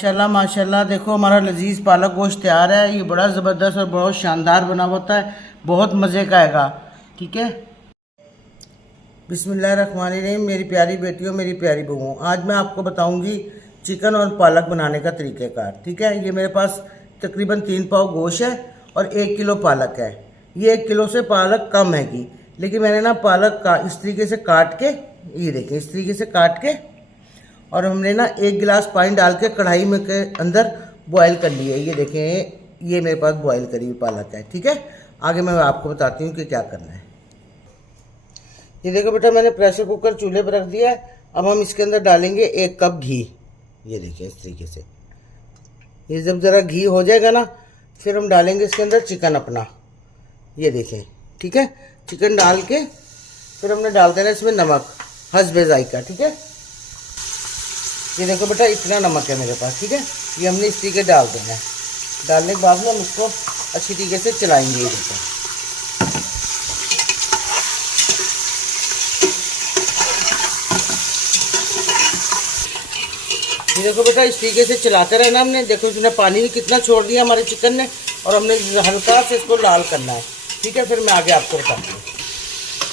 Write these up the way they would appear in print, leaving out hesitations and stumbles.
माशाल्लाह माशाल्लाह, देखो हमारा लजीज पालक गोश्त तैयार है। ये बड़ा ज़बरदस्त और बहुत शानदार बना होता है, बहुत मज़े का आएगा। ठीक है, बिस्मिल्लाहिर्रहमानिर्रहीम। मेरी प्यारी बेटियों, मेरी प्यारी बहुओं, आज मैं आपको बताऊंगी चिकन और पालक बनाने का तरीक़ेकार। ठीक है, ये मेरे पास तकरीबन 3 पाव गोश्त है और 1 किलो पालक है। ये 1 किलो से पालक कम हैगी, लेकिन मैंने ना पालक का इस तरीके से काट के, ये देखें इस तरीके से काट के, और हमने ना 1 गिलास पानी डाल के कढ़ाई में के अंदर बॉयल कर लिया है। ये देखें, ये मेरे पास बॉयल करी हुई पालक है। ठीक है, आगे मैं आपको बताती हूँ कि क्या करना है। ये देखो बेटा, मैंने प्रेशर कुकर चूल्हे पर रख दिया है। अब हम इसके अंदर डालेंगे 1 कप घी। ये देखिए इस तरीके से, ये जब ज़रा घी हो जाएगा ना, फिर हम डालेंगे इसके अंदर चिकन अपना। ये देखें, ठीक है, चिकन डाल के फिर हमने डाल देना इसमें नमक हस्बे जायका। ठीक है, ये देखो बेटा, इतना नमक है मेरे पास। ठीक है, ये हमने इस तरीके डाल देना है। डालने के बाद में हम इसको अच्छी तरीके से चलाएंगे। ये देखो, ये देखो बेटा, इस तरीके से चलाते रहना हमने। देखो इसने पानी भी कितना छोड़ दिया हमारे चिकन ने, और हमने हल्का से इसको लाल करना है। ठीक है, फिर मैं आगे आपको बताती हूँ।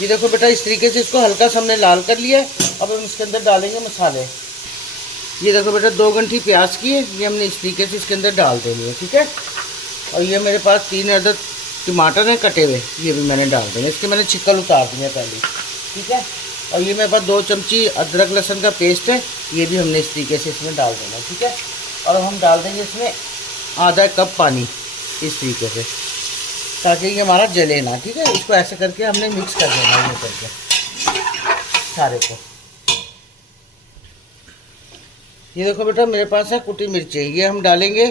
ये देखो बेटा, इस तरीके से इसको हल्का सा हमने लाल कर लिया है। अब हम इसके अंदर डालेंगे मसाले। ये देखो बेटा, 2 गंठी प्याज की है, ये हमने इस तरीके से इसके अंदर डाल देनी है। ठीक है, और ये मेरे पास 3 अदद टमाटर हैं कटे हुए, ये भी मैंने डाल देंगे। इसके मैंने छिकल उतार दिया पहले। ठीक है, और ये मेरे पास 2 चमची अदरक लहसुन का पेस्ट है, ये भी हमने इस तरीके से इसमें डाल देना है। ठीक है, और हम डाल देंगे इसमें आधा कप पानी इस तरीके से, ताकि ये हमारा जले ना। ठीक है, इसको ऐसे करके हमने मिक्स कर देना है, ये करके सारे को। ये देखो बेटा, मेरे पास है कुटी मिर्चें, ये हम डालेंगे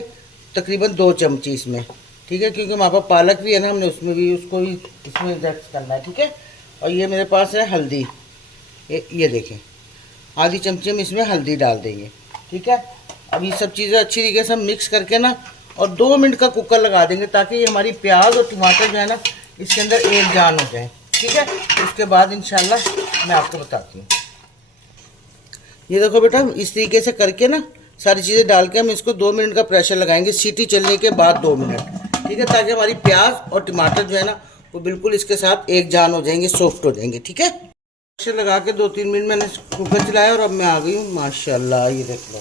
तकरीबन 2 चमची इसमें। ठीक है, क्योंकि हमारे पास पालक भी है ना, हमने उसमें भी उसको भी इसमें एडजस्ट करना है। ठीक है, और ये मेरे पास है हल्दी, ये देखें आधी चमची हम इसमें हल्दी डाल देंगे। ठीक है, अब ये सब चीज़ें अच्छी तरीके से हम मिक्स करके ना, और 2 मिनट का कुकर लगा देंगे, ताकि ये हमारी प्याज और टमाटर जो है ना, इसके अंदर एक जान हो जाए। ठीक है, उसके बाद इंशाल्लाह मैं आपको बताती हूँ। ये देखो बेटा, इस तरीके से करके ना सारी चीज़ें डाल के हम इसको 2 मिनट का प्रेशर लगाएंगे, सीटी चलने के बाद 2 मिनट। ठीक है, ताकि हमारी प्याज और टमाटर जो है ना, वो बिल्कुल इसके साथ एक जान हो जाएंगे, सॉफ्ट हो जाएंगे। ठीक है, प्रेशर लगा के 2-3 मिनट मैंने कुकर चलाया, और अब मैं आ गई हूँ। माशाल्लाह, ये देख लो,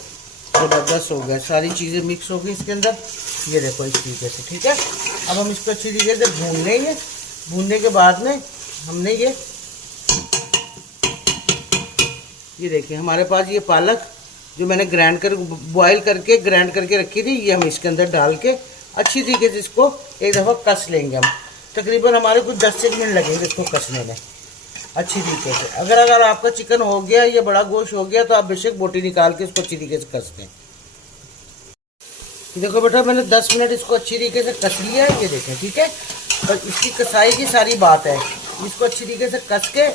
ज़बरदस्त हो गया, सारी चीज़ें मिक्स हो गई इसके अंदर। ये देखो इस तरीके से। ठीक है, अब हम इसको अच्छी तरीके से भून लेंगे। भूनने के बाद में हमने ये देखिए, हमारे पास ये पालक जो मैंने ग्राइंड कर बॉयल करके ग्राइंड करके रखी थी, ये हम इसके अंदर डाल के अच्छी तरीके से इसको एक दफ़ा कस लेंगे। हम तकरीबन हमारे कुछ 10 मिनट लगेंगे इसको कसने में अच्छी तरीके से। अगर आपका चिकन हो गया, ये बड़ा गोश्त हो गया, तो आप बेशक बोटी निकाल के इसको अच्छी तरीके से कस दें। देखो बेटा, मैंने 10 मिनट इसको अच्छी तरीके से कस लिया है। ये देखें, ठीक है, बस इसकी कसाई की सारी बात है, इसको अच्छी तरीके से कस के।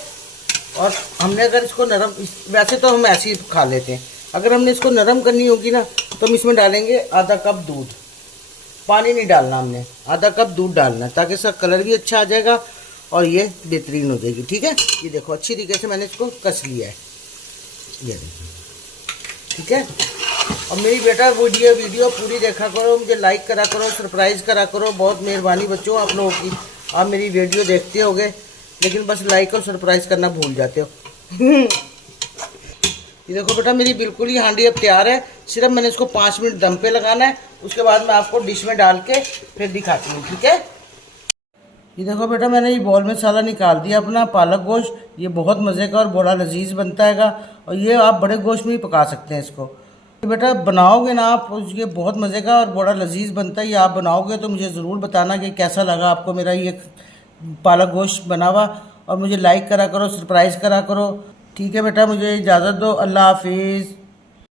और हमने अगर इसको नरम, वैसे तो हम ऐसे ही खा लेते हैं, अगर हमने इसको नरम करनी होगी ना, तो हम इसमें डालेंगे आधा कप दूध। पानी नहीं डालना, हमने आधा कप दूध डालना है, ताकि इसका कलर भी अच्छा आ जाएगा और ये बेहतरीन हो जाएगी। ठीक है, ये देखो अच्छी तरीके से मैंने इसको कस लिया है। ये देखिए, ठीक है। और मेरी बेटा वीडियो पूरी देखा करो, मुझे लाइक करा करो, सरप्राइज़ करा करो। बहुत मेहरबानी बच्चों आप लोगों की, आप मेरी वीडियो देखते होगे, लेकिन बस लाइक और सरप्राइज़ करना भूल जाते हो। ये देखो बेटा, मेरी बिल्कुल ही हांडी अब तैयार है। सिर्फ मैंने इसको 5 मिनट दम पे लगाना है, उसके बाद मैं आपको डिश में डाल के फिर दिखाती हूँ। ठीक है, ये देखो बेटा, मैंने ये बॉल में साला निकाल दिया अपना पालक गोश्त। ये बहुत मज़े का और बड़ा लजीज बनता है, और ये आप बड़े गोश्त में ही पका सकते हैं इसको। बेटा बनाओगे ना आप, ये बहुत मज़े का और बड़ा लजीज बनता है। ये आप बनाओगे तो मुझे ज़रूर बताना कि कैसा लगा आपको मेरा ये पालक गोश्त बना हुआ, और मुझे लाइक करा करो, सरप्राइज़ करा करो। ठीक है बेटा, मुझे इजाज़त दो। अल्लाह हाफिज़।